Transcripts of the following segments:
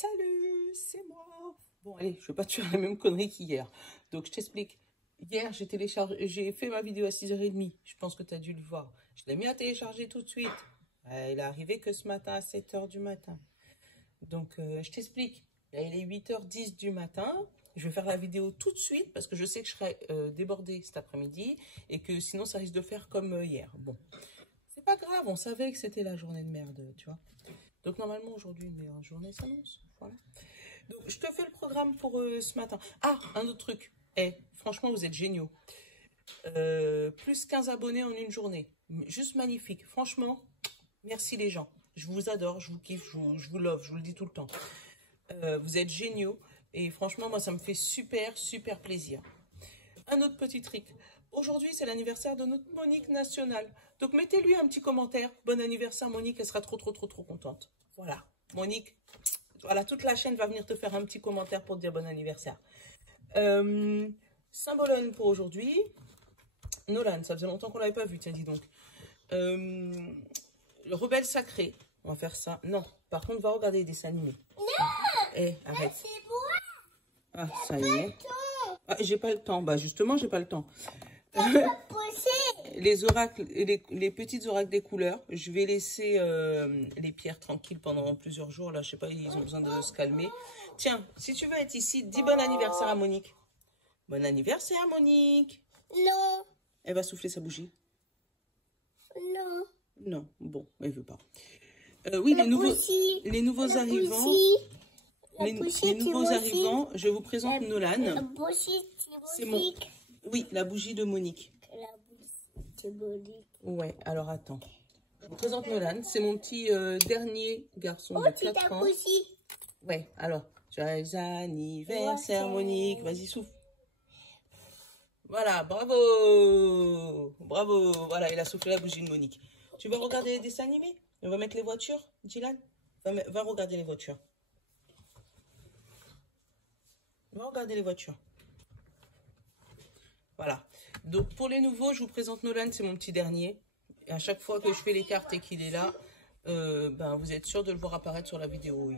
Salut, c'est moi. Bon, allez, je vais pas te faire la même connerie qu'hier. Donc, je t'explique. Hier, j'ai fait ma vidéo à 6h30. Je pense que tu as dû le voir. Je l'ai mis à télécharger tout de suite. Il est arrivé que ce matin à 7h du matin. Donc, je t'explique. Là, il est 8h10 du matin. Je vais faire la vidéo tout de suite parce que je sais que je serai débordée cet après-midi et que sinon, ça risque de faire comme hier. Bon, c'est pas grave. On savait que c'était la journée de merde, tu vois. Donc, normalement, aujourd'hui, une meilleure journée s'annonce. Voilà. Donc, je te fais le programme pour ce matin. Ah, un autre truc. Franchement, vous êtes géniaux. Plus 15 abonnés en une journée. Juste magnifique. Franchement, merci les gens. Je vous adore, je vous kiffe, je vous love, je vous le dis tout le temps. Vous êtes géniaux. Et franchement, moi, ça me fait super, super plaisir. Un autre petit trick. Aujourd'hui, c'est l'anniversaire de notre Monique nationale. Donc, mettez-lui un petit commentaire. Bon anniversaire, Monique. Elle sera trop, trop, trop, trop contente. Voilà. Monique, voilà, toute la chaîne va venir te faire un petit commentaire pour te dire bon anniversaire. Saint-Bologne pour aujourd'hui. Nolan, ça faisait longtemps qu'on l'avait pas vu, tiens, dis donc. Le Rebelle Sacré. On va faire ça. Non, par contre, va regarder les dessins animés. Non, arrête. c'est moi. Ah, ça y est. Ah, j'ai pas le temps. Bah, justement, j'ai pas le temps. Les oracles, les petites oracles des couleurs, je vais laisser les pierres tranquilles pendant plusieurs jours. Là, je sais pas, ils ont besoin de se calmer. Tiens, si tu veux être ici, dis bon anniversaire à Monique. Bon anniversaire, Monique. Non. Elle va souffler sa bougie. Non. Non, bon, elle veut pas. Oui, les nouveaux arrivants. Les nouveaux arrivants, je vous présente Nolan. La bougie, c'est mon. Oui, la bougie de Monique. La bougie de Monique. Ouais, alors attends. Je vous présente Nolan. C'est mon petit dernier garçon de 4 ans. Bougie. Ouais, alors. Joyeux anniversaire, Monique. Vas-y, souffle. Voilà, bravo. Bravo. Voilà, il a soufflé la bougie de Monique. Tu vas regarder les dessins animés? On va mettre les voitures, Dylan? Va regarder les voitures. Va regarder les voitures. Voilà. Donc, pour les nouveaux, je vous présente Nolan, c'est mon petit dernier. Et à chaque fois que je fais les cartes et qu'il est là, ben, vous êtes sûr de le voir apparaître sur la vidéo.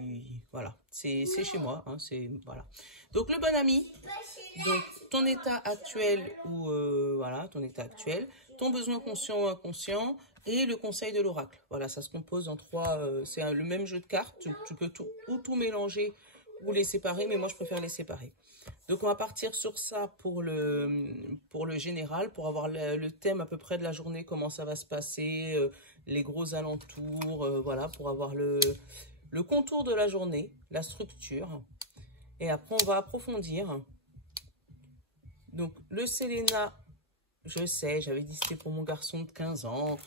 Voilà, c'est chez moi. Hein, voilà. Donc, le bon ami. Donc, ton état actuel ou voilà, ton état actuel, ton besoin conscient ou inconscient et le conseil de l'oracle. Voilà, ça se compose en 3. C'est le même jeu de cartes. Tu peux tout mélanger ou les séparer, mais moi, je préfère les séparer. Donc, on va partir sur ça pour le général, pour avoir le thème à peu près de la journée, comment ça va se passer, les gros alentours, voilà, pour avoir le contour de la journée, la structure. Et après, on va approfondir. Donc, le Selena, je sais, j'avais dit que c'était pour mon garçon de 15 ans,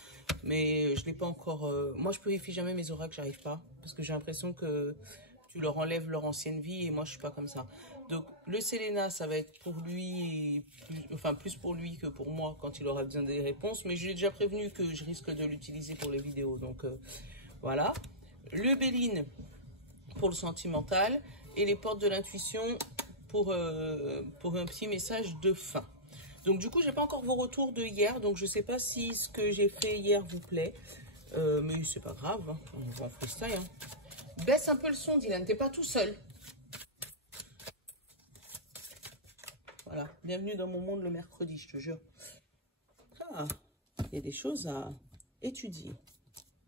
mais je ne l'ai pas encore... moi, je purifie jamais mes oracles, j'arrive pas, parce que j'ai l'impression que tu leur enlèves leur ancienne vie, et moi, je suis pas comme ça. Donc, le Selena, ça va être pour lui, plus pour lui que pour moi, quand il aura besoin des réponses, mais je lui ai déjà prévenu que je risque de l'utiliser pour les vidéos, donc voilà. Le Béline, pour le sentimental, et les portes de l'intuition, pour un petit message de fin. Donc du coup, j'ai pas encore vos retours de hier, donc je sais pas si ce que j'ai fait hier vous plaît, mais c'est pas grave, hein. On va en freestyle. Hein. Baisse un peu le son, Dylan, t'es pas tout seul. Voilà, bienvenue dans mon monde le mercredi, je te jure. Ah, il y a des choses à étudier.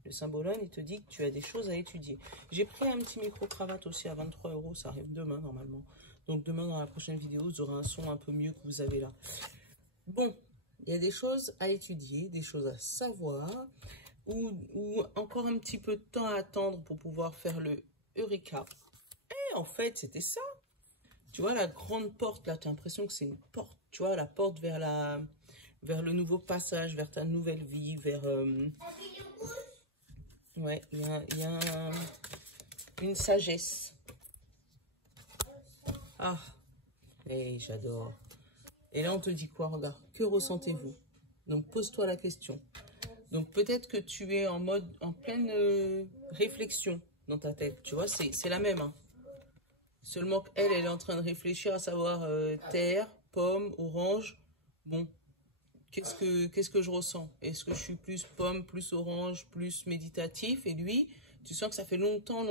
Le Saint-Bologne, il te dit que tu as des choses à étudier. J'ai pris un petit micro-cravate aussi à 23 €, ça arrive demain normalement. Donc demain, dans la prochaine vidéo, vous aurez un son un peu mieux que vous avez là. Bon, il y a des choses à étudier, des choses à savoir, ou encore un petit peu de temps à attendre pour pouvoir faire le Eureka. Et en fait, c'était ça. Tu vois, la grande porte, là, tu as l'impression que c'est une porte. Tu vois, la porte vers le nouveau passage, vers ta nouvelle vie, vers... Ouais, il y a une sagesse. Ah, j'adore. Et là, on te dit quoi? Regarde, que ressentez-vous? Donc, pose-toi la question. Donc, peut-être que tu es en pleine réflexion dans ta tête. Tu vois, c'est la même. Hein. Seulement qu'elle, elle est en train de réfléchir à savoir terre, pomme, orange. Bon, qu'est-ce que je ressens? Est-ce que je suis plus pomme, plus orange, plus méditatif? Et lui, Tu sens que ça fait longtemps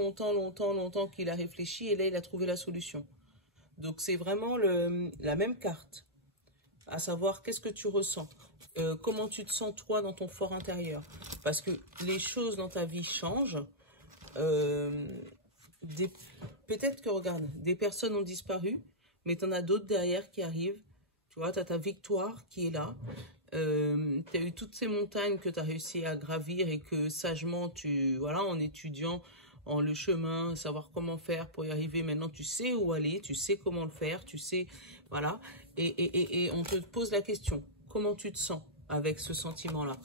qu'il a réfléchi et là, il a trouvé la solution. Donc, c'est vraiment la même carte. À savoir, qu'est-ce que tu ressens? Comment tu te sens, toi, dans ton fort intérieur? Parce que les choses dans ta vie changent. Peut-être que, regarde, des personnes ont disparu, mais tu en as d'autres derrière qui arrivent. Tu vois, tu as ta victoire qui est là. Tu as eu toutes ces montagnes que tu as réussi à gravir et que sagement, voilà, en étudiant le chemin, savoir comment faire pour y arriver. Maintenant, tu sais où aller, tu sais comment le faire, tu sais, voilà. Et on te pose la question, comment tu te sens avec ce sentiment-là?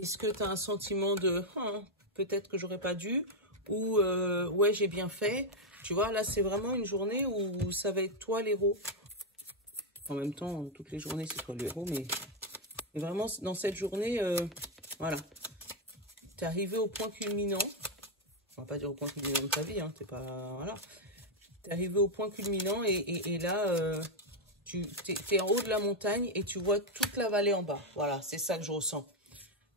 Est-ce que tu as un sentiment de peut-être que j'aurais pas dû, ou ouais, j'ai bien fait? Tu vois, là, c'est vraiment une journée où ça va être toi l'héros. En même temps, toutes les journées, c'est toi le héros, mais vraiment, dans cette journée, voilà. Tu es arrivé au point culminant. On va pas dire au point culminant de ta vie, hein, t'es pas... Voilà. Tu es arrivé au point culminant et là, tu es en haut de la montagne et tu vois toute la vallée en bas. Voilà, c'est ça que je ressens.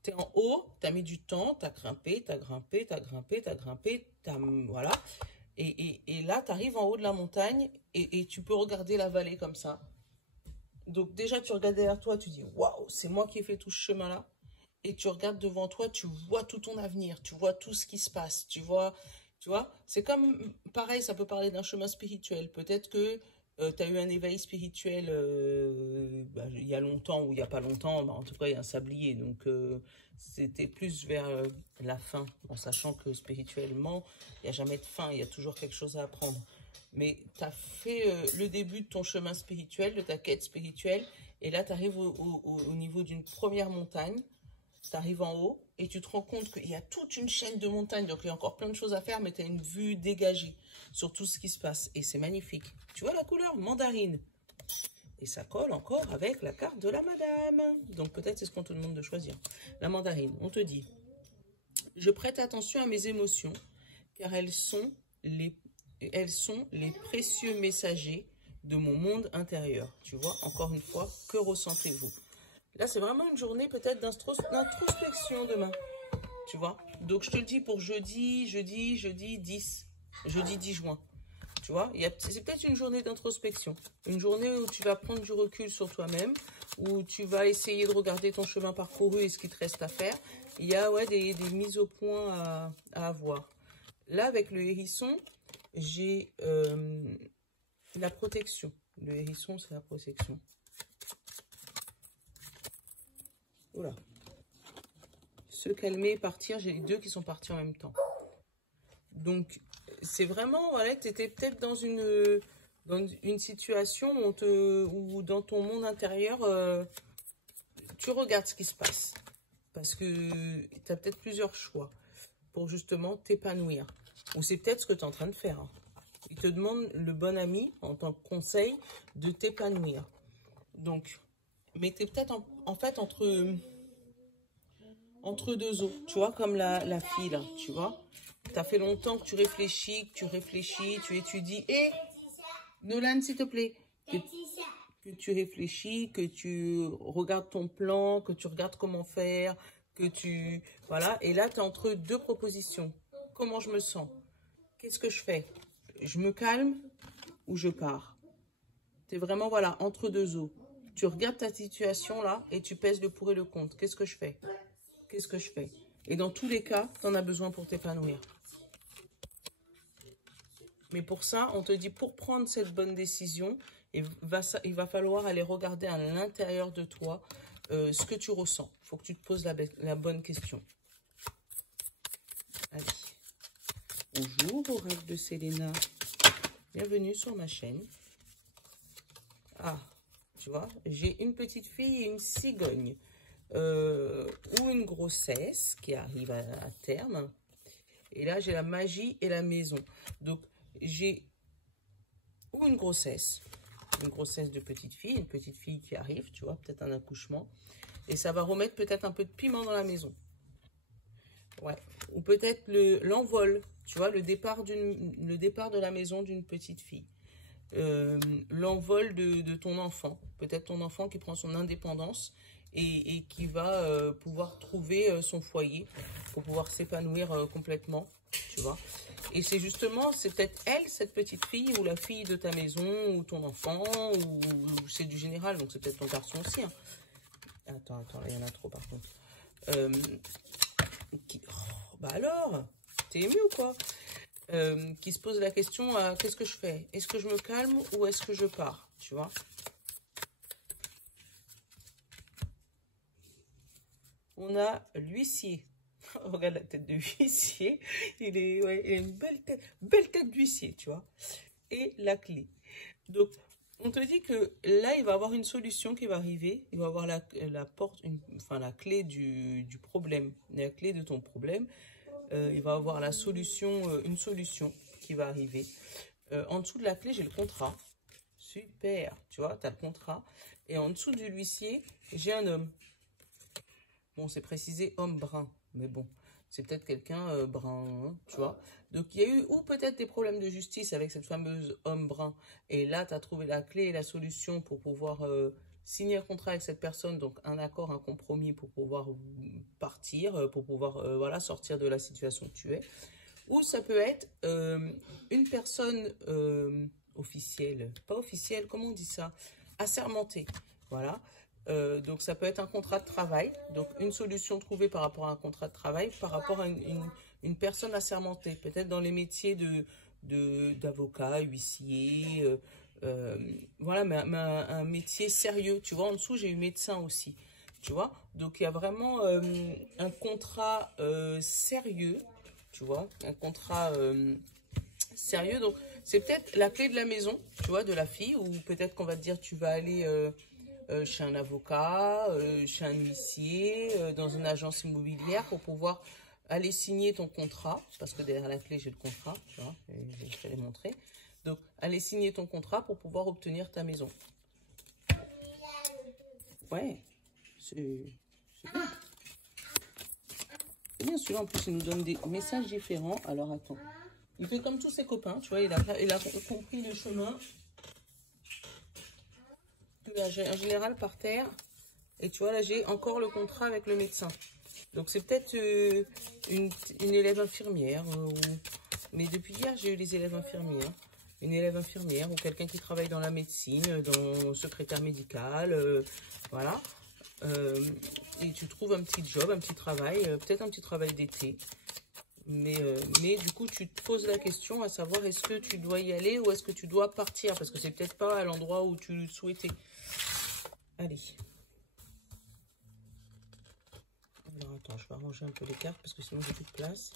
Tu es en haut, tu as mis du temps, tu as grimpé, voilà. Et là, tu arrives en haut de la montagne et tu peux regarder la vallée comme ça. Donc déjà, tu regardes derrière toi, tu dis, waouh, c'est moi qui ai fait tout ce chemin-là. Et tu regardes devant toi, tu vois tout ton avenir, tu vois tout ce qui se passe, tu vois, c'est comme, pareil, ça peut parler d'un chemin spirituel. Peut-être que tu as eu un éveil spirituel il y a longtemps ou il n'y a pas longtemps, en tout cas, il y a un sablier. Donc, c'était plus vers la fin, en sachant que spirituellement, il n'y a jamais de fin, il y a toujours quelque chose à apprendre. Mais tu as fait le début de ton chemin spirituel, de ta quête spirituelle, et là, tu arrives au niveau d'une première montagne, tu arrives en haut, et tu te rends compte qu'il y a toute une chaîne de montagnes, donc il y a encore plein de choses à faire, mais tu as une vue dégagée sur tout ce qui se passe, et c'est magnifique. Tu vois la couleur? Mandarine. Et ça colle encore avec la carte de la madame. Donc peut-être c'est ce qu'on te demande de choisir. La mandarine, on te dit, je prête attention à mes émotions, car elles sont les précieux messagers de mon monde intérieur. Tu vois, encore une fois, que ressentez-vous? Là, c'est vraiment une journée peut-être d'introspection demain. Tu vois? Donc, je te le dis pour jeudi 10 juin. Tu vois? C'est peut-être une journée d'introspection. Une journée où tu vas prendre du recul sur toi-même, où tu vas essayer de regarder ton chemin parcouru et ce qui te reste à faire. Il y a des mises au point à avoir. Là, avec le hérisson, j'ai la protection. Le hérisson, c'est la protection. Voilà. Se calmer, partir. J'ai les deux qui sont partis en même temps. Donc, c'est vraiment, voilà, tu étais peut-être dans une situation où dans ton monde intérieur, tu regardes ce qui se passe. Parce que tu as peut-être plusieurs choix pour justement t'épanouir. Ou c'est peut-être ce que tu es en train de faire. Hein. Il te demande, le bon ami, en tant que conseil, de t'épanouir. Donc, mais tu es peut-être en fait entre deux eaux, tu vois, comme la fille là, tu vois. Tu as fait longtemps que tu réfléchis, tu étudies. Et, Nolan, s'il te plaît, que tu réfléchis, que tu regardes ton plan, que tu regardes comment faire, voilà. Et là, tu es entre deux propositions. Comment je me sens? Qu'est-ce que je fais? Je me calme ou je pars? Tu es vraiment, voilà, entre deux eaux. Tu regardes ta situation là et tu pèses le pour et le contre. Qu'est-ce que je fais? Qu'est-ce que je fais? Et dans tous les cas, tu en as besoin pour t'épanouir. Mais pour ça, on te dit, pour prendre cette bonne décision, il va falloir aller regarder à l'intérieur de toi ce que tu ressens. Il faut que tu te poses la bonne question. Allez. Bonjour, oracle de Selena. Bienvenue sur ma chaîne. Ah, tu vois, j'ai une petite fille et une cigogne. Ou une grossesse qui arrive à terme. Et là, j'ai la magie et la maison. Donc, j'ai ou une grossesse de petite fille, une petite fille qui arrive, tu vois, peut-être un accouchement. Et ça va remettre peut-être un peu de piment dans la maison. Ouais. Ou peut-être l'envol, tu vois, le départ de la maison d'une petite fille. L'envol de ton enfant. Peut-être ton enfant qui prend son indépendance et qui va pouvoir trouver son foyer pour pouvoir s'épanouir complètement, tu vois. Et c'est justement, c'est peut-être elle, cette petite fille, ou la fille de ta maison, ou ton enfant, ou c'est du général, donc c'est peut-être ton garçon aussi. Hein. Attends, là, il y en a trop par contre. Bah alors, t'es ému ou quoi? Qui se pose la question, qu'est-ce que je fais? Est-ce que je me calme ou est-ce que je pars? Tu vois? On a l'huissier. Regarde la tête de huissier. Il a une belle tête d'huissier, tu vois. Et la clé. Donc, on te dit que là, il va avoir une solution qui va arriver. Il va avoir la clé du problème, la clé de ton problème. Il va avoir la solution, une solution qui va arriver. En dessous de la clé, j'ai le contrat. Super, tu vois, tu as le contrat. Et en dessous de l'huissier, j'ai un homme. Bon, c'est précisé homme brun, mais bon, c'est peut-être quelqu'un brun, hein, tu vois. Donc, il y a eu ou peut-être des problèmes de justice avec cette fameuse homme brun. Et là, tu as trouvé la clé et la solution pour pouvoir signer un contrat avec cette personne. Donc, un accord, un compromis pour pouvoir partir, pour pouvoir voilà, sortir de la situation que tu es. Ou ça peut être une personne officielle, pas officielle, comment on dit ça? Assermentée, voilà. Donc, ça peut être un contrat de travail. Donc, une solution trouvée par rapport à un contrat de travail, par rapport à une personne assermentée. Peut-être dans les métiers d'avocat, huissier, voilà, mais un métier sérieux. Tu vois, en dessous, j'ai eu médecin aussi. Tu vois, donc il y a vraiment un contrat sérieux. Tu vois, un contrat sérieux. Donc, c'est peut-être la clé de la maison, tu vois, de la fille. Ou peut-être qu'on va te dire, tu vas aller... chez un avocat, chez un huissier, dans une agence immobilière pour pouvoir aller signer ton contrat, parce que derrière la clé j'ai le contrat, tu vois, je te l'ai montré. Donc, aller signer ton contrat pour pouvoir obtenir ta maison. Ouais, c'est bien. C'est bien, celui-là en plus il nous donne des messages différents. Alors attends, il fait comme tous ses copains, tu vois, il a compris le chemin. Là, j'ai un général par terre. Et tu vois, là, j'ai encore le contrat avec le médecin. Donc, c'est peut-être une élève infirmière. Mais depuis hier, j'ai eu les élèves infirmières. Une élève infirmière ou quelqu'un qui travaille dans la médecine, dans le secrétaire médical. Voilà. Et tu trouves un petit job, un petit travail. Peut-être un petit travail d'été. Mais du coup, tu te poses la question à savoir est-ce que tu dois y aller ou est-ce que tu dois partir? Parce que c'est peut-être pas à l'endroit où tu souhaitais. Allez. Alors attends, je vais arranger un peu les cartes parce que sinon j'ai plus de place.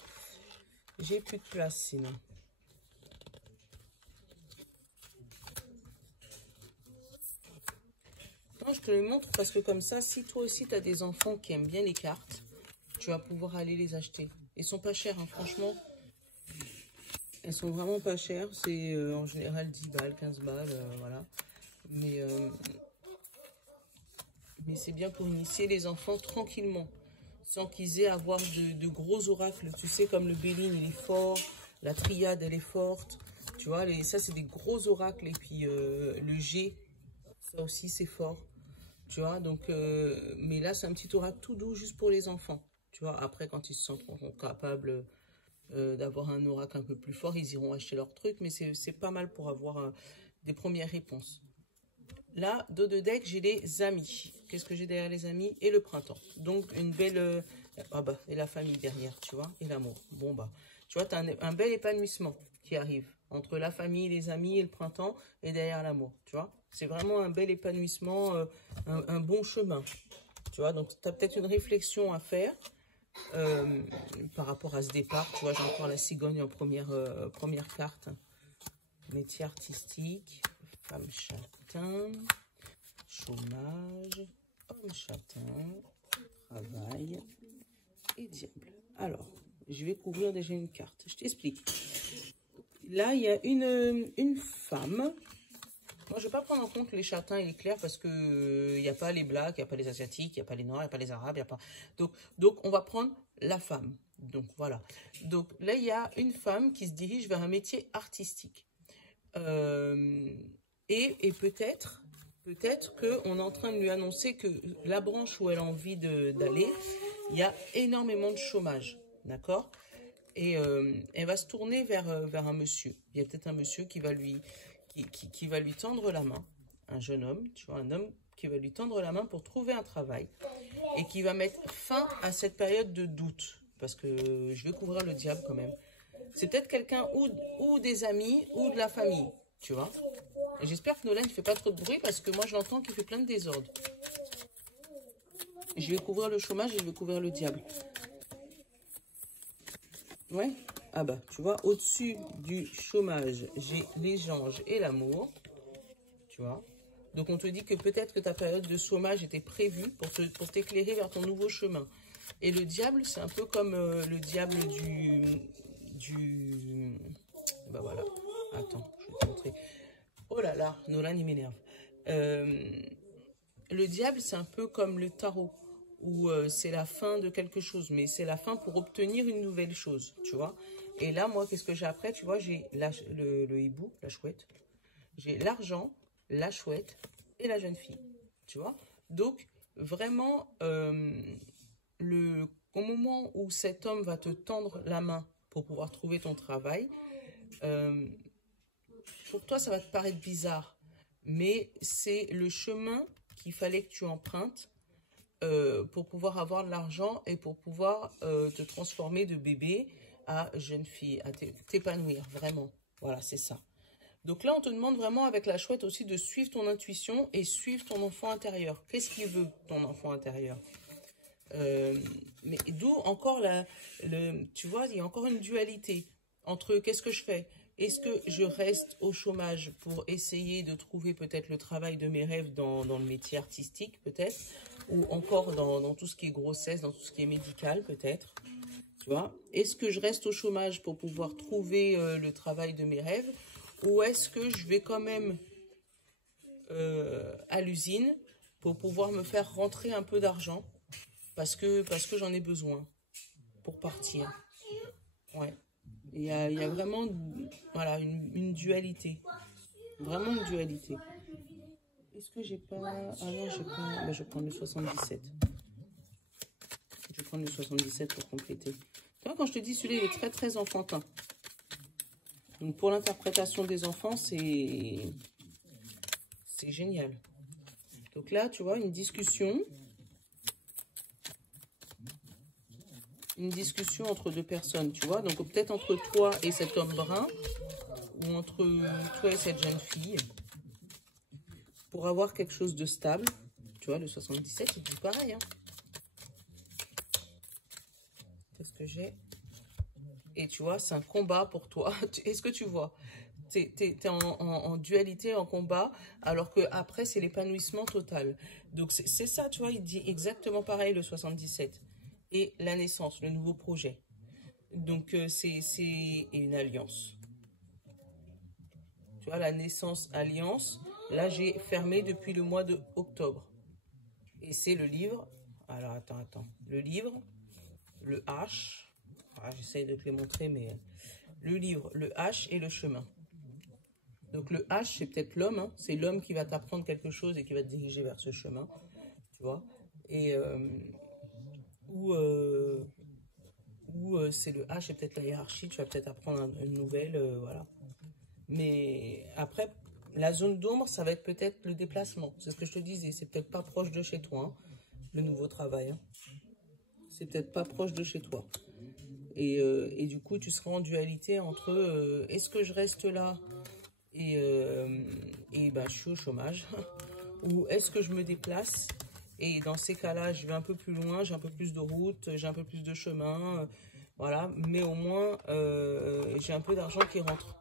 J'ai plus de place sinon. Non, je te les montre parce que comme ça, si toi aussi tu as des enfants qui aiment bien les cartes, tu vas pouvoir aller les acheter. Ils sont pas chers, hein, franchement. Elles sont vraiment pas chères. C'est en général 10 balles, 15 balles, voilà. Mais c'est bien pour initier les enfants tranquillement, sans qu'ils aient à avoir de gros oracles. Tu sais, comme le Béline, il est fort, la triade, elle est forte. Tu vois, ça, c'est des gros oracles. Et puis, le G, ça aussi, c'est fort. Tu vois, donc, mais là, c'est un petit oracle tout doux, juste pour les enfants. Tu vois, après, quand ils se sentiront capables d'avoir un oracle un peu plus fort, ils iront acheter leur truc. Mais c'est pas mal pour avoir des premières réponses. Là, dos de deck, j'ai les amis. Qu'est-ce que j'ai derrière les amis? Et le printemps. Donc, une belle... ah bah, et la famille derrière, tu vois, et l'amour. Bon, bah, tu vois, tu as un bel épanouissement qui arrive entre la famille, les amis et le printemps, et derrière l'amour, tu vois. C'est vraiment un bel épanouissement, un bon chemin, tu vois. Donc, tu as peut-être une réflexion à faire par rapport à ce départ. Tu vois, j'ai encore la cigogne en première carte. Métier artistique, femme châtain, chômage, homme châtain, travail et diable. Alors, je vais couvrir déjà une carte. Je t'explique. Là, il y a une femme. Moi, je ne vais pas prendre en compte les châtains et les clairs parce que il n'y a pas les blacks, il n'y a pas les asiatiques, il n'y a pas les noirs, il n'y a pas les arabes, il n'y a pas... Donc, on va prendre la femme. Donc, voilà. Donc, là, il y a une femme qui se dirige vers un métier artistique. Et peut-être peut-être qu'on est en train de lui annoncer que la branche où elle a envie d'aller, il y a énormément de chômage, d'accord? Et elle va se tourner vers un monsieur. Il y a peut-être un monsieur qui va lui tendre la main, un jeune homme, tu vois, un homme qui va lui tendre la main pour trouver un travail et qui va mettre fin à cette période de doute, parce que je vais couvrir le diable quand même. C'est peut-être quelqu'un ou des amis ou de la famille, tu vois. J'espère que Nolan ne fait pas trop de bruit parce que moi je l'entends qu'il fait plein de désordre. Je vais couvrir le chômage et je vais couvrir le diable. Ouais. Ah bah, tu vois, au-dessus du chômage, j'ai les anges et l'amour. Tu vois. Donc on te dit que peut-être que ta période de chômage était prévue pour t'éclairer vers ton nouveau chemin. Et le diable, c'est un peu comme le diable bah voilà. Attends, je vais te montrer. Oh là là, Nolan, il m'énerve. Le diable, c'est un peu comme le tarot, où c'est la fin de quelque chose, mais c'est la fin pour obtenir une nouvelle chose, tu vois. Et là, moi, qu'est-ce que j'ai après? Tu vois, j'ai le hibou, la chouette. J'ai l'argent, la chouette et la jeune fille, tu vois. Donc, vraiment, au moment où cet homme va te tendre la main pour pouvoir trouver ton travail, pour toi, ça va te paraître bizarre, mais c'est le chemin qu'il fallait que tu empruntes pour pouvoir avoir de l'argent et pour pouvoir te transformer de bébé à jeune fille, à t'épanouir, vraiment. Voilà, c'est ça. Donc là, on te demande vraiment avec la chouette aussi de suivre ton intuition et suivre ton enfant intérieur. Qu'est-ce qu'il veut, ton enfant intérieur? Mais d'où encore tu vois, il y a encore une dualité entre qu'est-ce que je fais? Est-ce que je reste au chômage pour essayer de trouver peut-être le travail de mes rêves dans le métier artistique peut-être, ou encore dans tout ce qui est grossesse, dans tout ce qui est médical peut-être, tu vois? Est-ce que je reste au chômage pour pouvoir trouver le travail de mes rêves, ou est-ce que je vais quand même à l'usine pour pouvoir me faire rentrer un peu d'argent parce que j'en ai besoin pour partir? Ouais. Il y a vraiment voilà, une dualité. Vraiment une dualité. Est-ce que j'ai pas... Ah non, j'ai pas... Bah, je vais prendre le 77. Je vais prendre le 77 pour compléter. Tu vois, quand je te dis, celui-là, il est très, très enfantin. Donc, pour l'interprétation des enfants, c'est génial. Donc là, tu vois, une discussion entre deux personnes, tu vois. Donc, peut-être entre toi et cet homme brun, ou entre toi et cette jeune fille, pour avoir quelque chose de stable. Tu vois, le 77, c'est tout pareil, hein. Qu'est-ce que j'ai? Et tu vois, c'est un combat pour toi. Est-ce que tu vois? T'es en dualité, en combat, alors que après c'est l'épanouissement total. Donc, c'est ça, tu vois, il dit exactement pareil, le 77. Et la naissance, le nouveau projet. Donc, c'est une alliance. Tu vois, la naissance, alliance. Là, j'ai fermé depuis le mois de octobre. Et c'est le livre. Alors, attends. Le livre, le H. Ah, j'essaye de te les montrer, mais... Le livre, le H et le chemin. Donc, le H, c'est peut-être l'homme. Hein. C'est l'homme qui va t'apprendre quelque chose et qui va te diriger vers ce chemin. Tu vois. Et... c'est le H, c'est peut-être la hiérarchie. Tu vas peut-être apprendre une nouvelle, voilà. Mais après, la zone d'ombre, ça va être peut-être le déplacement. C'est ce que je te disais. C'est peut-être pas proche de chez toi, hein, le nouveau travail. Hein. C'est peut-être pas proche de chez toi. Et du coup, tu seras en dualité entre est-ce que je reste là et bah, je suis au chômage ou est-ce que je me déplace et dans ces cas-là, je vais un peu plus loin, j'ai un peu plus de route, j'ai un peu plus de chemin, voilà. Mais au moins, j'ai un peu d'argent qui rentre.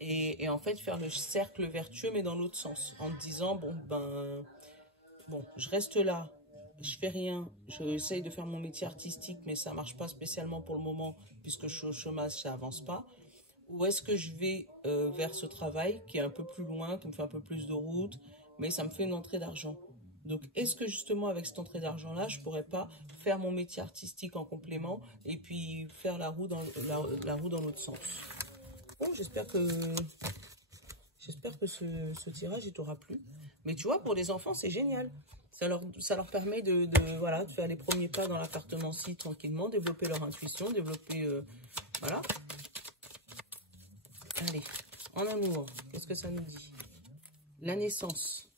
Et en fait, faire le cercle vertueux, mais dans l'autre sens, en te disant, bon, je reste là, je fais rien, j'essaye de faire mon métier artistique, mais ça marche pas spécialement pour le moment, puisque je suis au chômage, ça avance pas. Ou est-ce que je vais vers ce travail qui est un peu plus loin, qui me fait un peu plus de route, mais ça me fait une entrée d'argent. Donc, est-ce que justement, avec cette entrée d'argent-là, je pourrais pas faire mon métier artistique en complément et puis faire la roue dans l'autre sens? Bon, j'espère que ce tirage, il t'aura plu. Mais tu vois, pour les enfants, c'est génial. Ça leur permet voilà, de faire les premiers pas dans l'appartement-ci tranquillement, développer leur intuition, développer... voilà. Allez, en amour, qu'est-ce que ça nous dit? La naissance.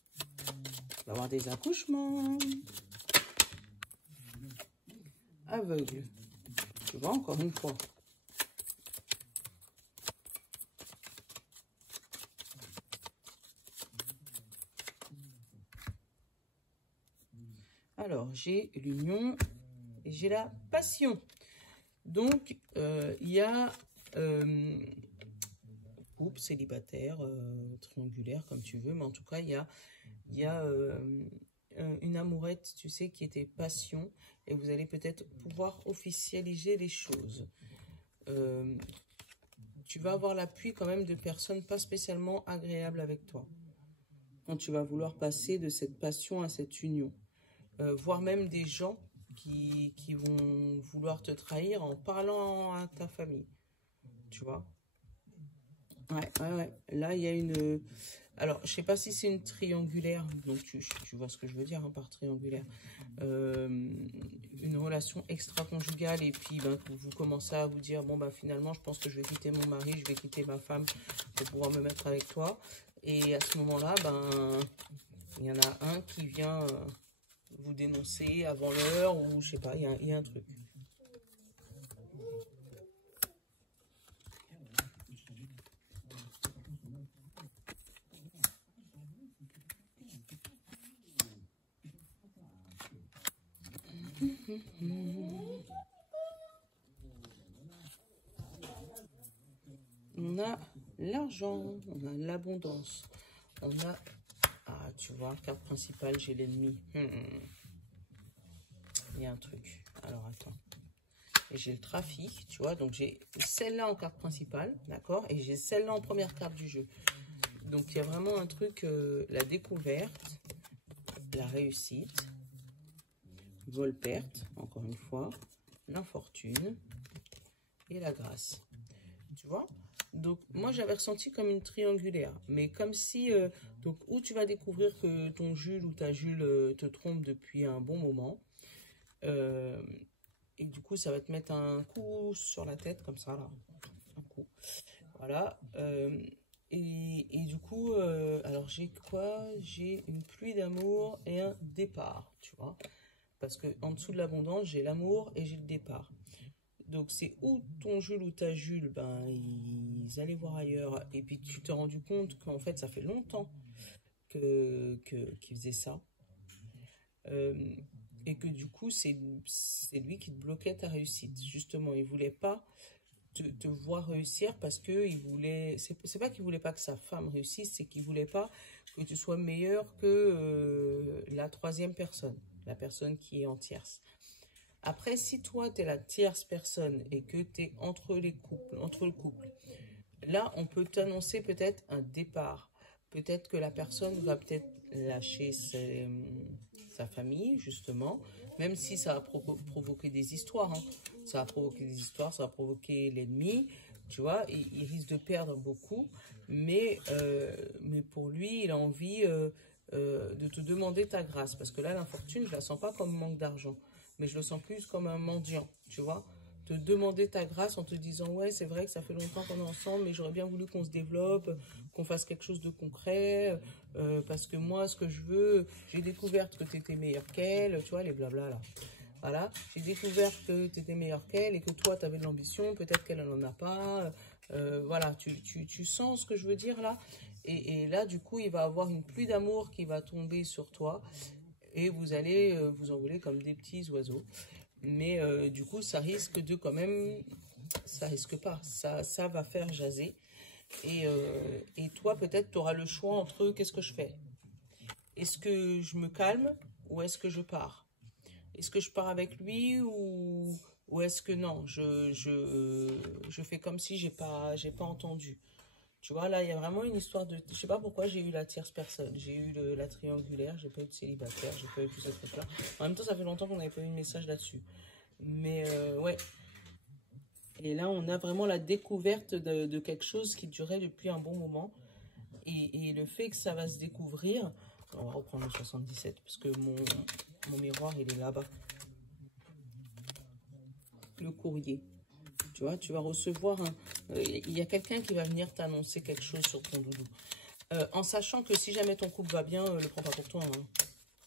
On va avoir des accouchements. Aveugle. Tu vois, encore une fois. Alors, j'ai l'union et j'ai la passion. Donc, il y a couple, célibataire, triangulaire, comme tu veux. Mais en tout cas, il y a une amourette, tu sais, qui était passion. Et vous allez peut-être pouvoir officialiser les choses. Tu vas avoir l'appui quand même de personnes pas spécialement agréables avec toi. Quand tu vas vouloir passer de cette passion à cette union. Voire même des gens qui vont vouloir te trahir en parlant à ta famille. Tu vois? Ouais. Là, il y a une... Alors, je sais pas si c'est une triangulaire. Donc, tu vois ce que je veux dire hein, par triangulaire. Une relation extra-conjugale. Et puis, ben, vous commencez à vous dire, bon, ben, finalement, je pense que je vais quitter mon mari, je vais quitter ma femme pour pouvoir me mettre avec toi. Et à ce moment-là, ben, il y en a un qui vient... vous dénoncer avant l'heure ou je sais pas, il y a un truc. On a l'argent, on a l'abondance, on a... Ah, tu vois, carte principale, j'ai l'ennemi. Il y a un truc. Alors, attends. Et j'ai le trafic, tu vois. Donc, j'ai celle-là en carte principale, d'accord? Et j'ai celle-là en première carte du jeu. Donc, il y a vraiment un truc, la découverte, la réussite, vol-perte, encore une fois, l'infortune et la grâce. Tu vois? Donc, moi, j'avais ressenti comme une triangulaire. Mais comme si... donc, où tu vas découvrir que ton Jules ou ta Jules te trompe depuis un bon moment. Et du coup, ça va te mettre un coup sur la tête, comme ça, là. Un coup. Voilà. Et du coup, alors j'ai quoi? J'ai une pluie d'amour et un départ, tu vois. Parce que en dessous de l'abondance, j'ai l'amour et j'ai le départ. Donc, c'est où ton Jules ou ta Jules, ben, ils allaient voir ailleurs. Et puis, tu t'es rendu compte qu'en fait, ça fait longtemps qu'ils faisaient ça. Et que du coup, c'est lui qui te bloquait ta réussite. Justement, il voulait pas te voir réussir parce que il voulait... C'est pas qu'il voulait pas que sa femme réussisse, c'est qu'il voulait pas que tu sois meilleur que la troisième personne, la personne qui est en tierce. Après, si toi, tu es la tierce personne et que tu es entre le couple, là, on peut t'annoncer peut-être un départ. Peut-être que la personne va peut-être lâcher sa famille, justement, même si ça va provoquer des histoires. Hein. Ça va provoquer des histoires, ça va provoquer l'ennemi. Tu vois, il risque de perdre beaucoup. Mais pour lui, il a envie de te demander ta grâce. Parce que là, l'infortune, je la sens pas comme manque d'argent. Mais je le sens plus comme un mendiant, tu vois. Te demander ta grâce en te disant, ouais, c'est vrai que ça fait longtemps qu'on est ensemble, mais j'aurais bien voulu qu'on se développe, qu'on fasse quelque chose de concret, parce que moi, ce que je veux, j'ai découvert que tu étais meilleure qu'elle, tu vois, les blabla là. Voilà, j'ai découvert que tu étais meilleure qu'elle et que toi, tu avais de l'ambition, peut-être qu'elle n'en a pas. Voilà, tu sens ce que je veux dire là. Et là, du coup, il va avoir une pluie d'amour qui va tomber sur toi. Et vous allez vous envoler comme des petits oiseaux. Mais du coup, ça risque de quand même... Ça risque pas. Ça va faire jaser. Et toi, peut-être, tu auras le choix entre qu'est-ce que je fais? Est-ce que je me calme ou est-ce que je pars? Est-ce que je pars avec lui ou est-ce que non? Je fais comme si j'ai pas entendu. Tu vois, là, il y a vraiment une histoire de... Je sais pas pourquoi j'ai eu la tierce personne. J'ai eu la triangulaire, j'ai pas eu de célibataire, j'ai pas eu tous ces trucs-là. En même temps, ça fait longtemps qu'on n'avait pas eu de message là-dessus. Mais ouais. Et là, on a vraiment la découverte de quelque chose qui durait depuis un bon moment. Et le fait que ça va se découvrir, On va reprendre le 77 parce que mon miroir, il est là-bas. Le courrier. Tu vois, tu vas recevoir il y a quelqu'un qui va venir t'annoncer quelque chose sur ton doudou. En sachant que si jamais ton couple va bien, le prends pas pour toi. Hein.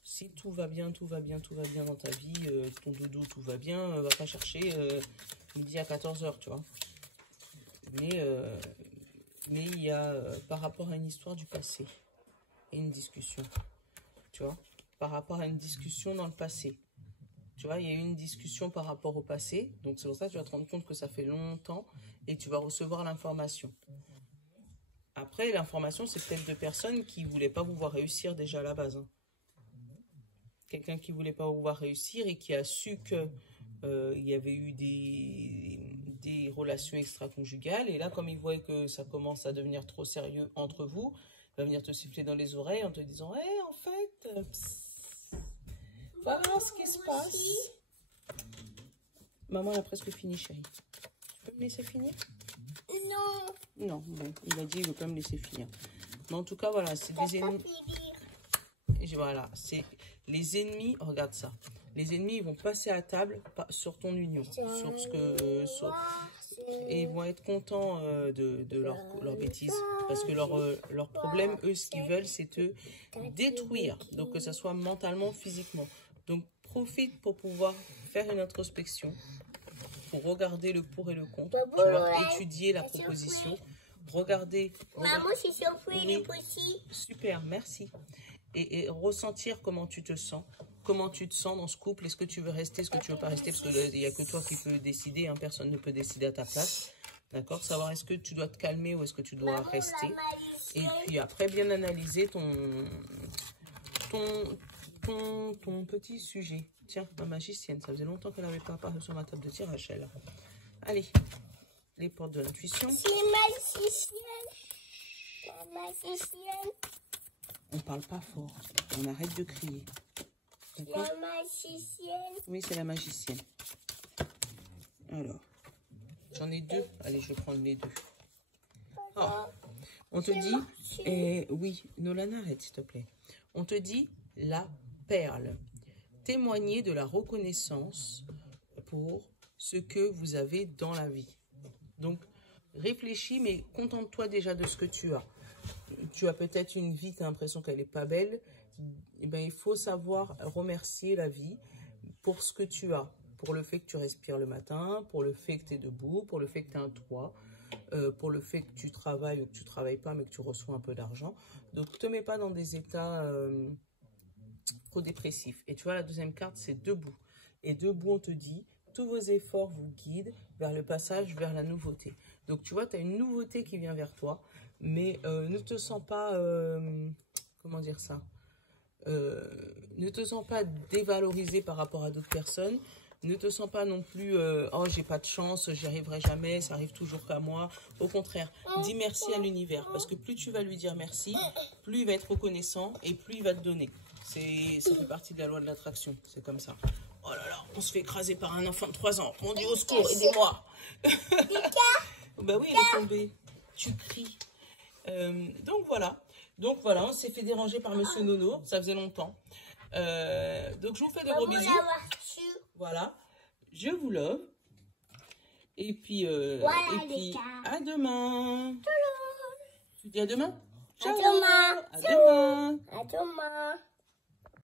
Si tout va bien dans ta vie, ton doudou, tout va bien, va pas chercher midi à 14 h, tu vois. Mais il y a par rapport à une histoire du passé et une discussion, tu vois. Par rapport à une discussion dans le passé. Tu vois, il y a eu une discussion par rapport au passé. Donc, c'est pour ça que tu vas te rendre compte que ça fait longtemps et tu vas recevoir l'information. Après, l'information, c'est peut-être de personnes qui ne voulaient pas vous voir réussir déjà à la base. Hein. Quelqu'un qui ne voulait pas vous voir réussir et qui a su que il y avait eu des relations extra-conjugales. Et là, comme il voit que ça commence à devenir trop sérieux entre vous, il va venir te siffler dans les oreilles en te disant hey, en fait, voilà ce qui se passe. Maman, elle a presque fini, chérie. Tu peux me laisser finir? Non. Non, bon, il a dit il veut pas me laisser finir. Mais en tout cas, voilà, c'est des ennemis. Voilà, c'est les ennemis, regarde ça. Les ennemis, ils vont passer à table sur ton union, sur ce que... et ils vont être contents de leur bêtise. Parce que leur problème, eux, ce qu'ils veulent, c'est te détruire. Donc, que ce soit mentalement, physiquement. Donc, profite pour pouvoir faire une introspection, pour regarder le pour et le contre, pour étudier la proposition, regarder... Maman, c'est surpris les petits. Super, merci. Et ressentir comment tu te sens. Comment tu te sens dans ce couple. Est-ce que tu veux rester, est-ce que tu veux pas rester? Parce qu'il n'y a que toi qui peux décider. Hein, personne ne peut décider à ta place. D'accord? Savoir est-ce que tu dois te calmer ou est-ce que tu dois rester. Et puis après, bien analyser ton petit sujet. Tiens, ma magicienne. Ça faisait longtemps qu'elle n'avait pas apparu sur ma table de tirage, elle. Allez. Les portes de l'intuition. C'est magicienne. La magicienne. On parle pas fort. On arrête de crier. La magicienne. Oui, c'est la magicienne. Alors, j'en ai deux. Allez, je vais prendre les deux. Oh, on te dit... oui, Nolan, arrête, s'il te plaît. On te dit la perle. Témoigner de la reconnaissance pour ce que vous avez dans la vie. Donc, réfléchis, mais contente-toi déjà de ce que tu as. Tu as peut-être une vie, tu as l'impression qu'elle n'est pas belle. Eh bien, il faut savoir remercier la vie pour ce que tu as. Pour le fait que tu respires le matin, pour le fait que tu es debout, pour le fait que tu as un toit, pour le fait que tu travailles ou que tu ne travailles pas, mais que tu reçois un peu d'argent. Donc, ne te mets pas dans des états trop dépressifs. Et tu vois, la deuxième carte, c'est debout. Et debout, on te dit, tous vos efforts vous guident vers le passage, vers la nouveauté. Donc, tu vois, tu as une nouveauté qui vient vers toi. Mais ne te sens pas, comment dire ça, ne te sens pas dévalorisé par rapport à d'autres personnes. Ne te sens pas non plus, oh j'ai pas de chance, j'y arriverai jamais, ça arrive toujours qu'à moi. Au contraire, dis merci à l'univers. Parce que plus tu vas lui dire merci, plus il va être reconnaissant et plus il va te donner. Ça fait partie de la loi de l'attraction, c'est comme ça. Oh là là, on se fait écraser par un enfant de 3 ans. Mon Dieu, au secours, aidez-moi. Bah oui, il est tombé. Tu cries. Donc voilà, on s'est fait déranger par Monsieur Nono, ça faisait longtemps. Donc je vous fais de gros bisous. Voilà, je vous love. Et puis, à demain. Tu dis à demain? Ciao. À demain. À demain.